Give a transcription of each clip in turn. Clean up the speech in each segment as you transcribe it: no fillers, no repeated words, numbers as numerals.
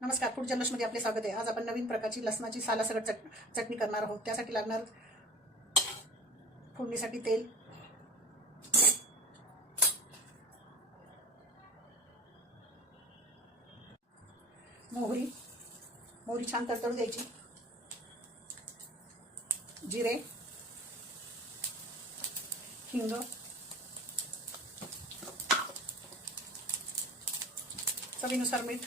नमस्कार, फूड जर्नल्समध्ये आपले स्वागत आहे। आज आपण नवीन प्रकारची लसणाची सालासकट चटणी करणार आहोत। त्यासाठी लागणार फोडणीसाठी तेल, मोहरी छान तडतडू द्यायची, जिरे, हिंग, चवीनुसार मीठ।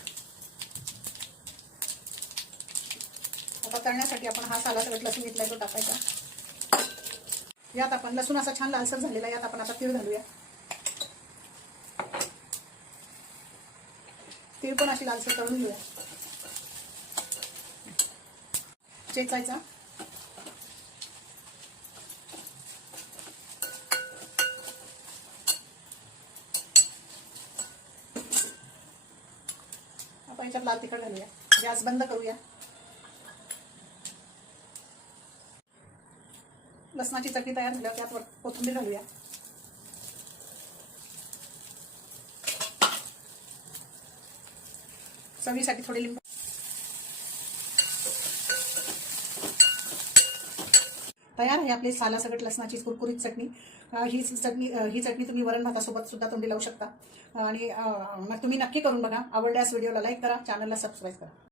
आता तळण्यासाठी आपण हा सालासकट लसूण घेतलाय तो टाकायचा। यात आपण लसूण असा छान लालसर झालेला, यात आपण आता तीळ घालूया। तीळ पण अशी लालसर तळून घेऊया। चेचायचा, आपण याच्यात लाल तिखट घालूया। गॅस बंद करूया। लसणाची चटणी तयार झाल्यावर त्यात कोथिंबीर घालूया। चवीसाठी थोडी लिंबू। तयार आहे आपली सालासकट लसणाची कुरकुरीत चटणी। ही चटणी तुम्ही वरण भातासोबत सुद्धा तोंडी लावू शकता। आणि मग तुम्ही नक्की करून बघा। आवडल्यास व्हिडिओला लाईक करा, चॅनलला सबस्क्राईब करा।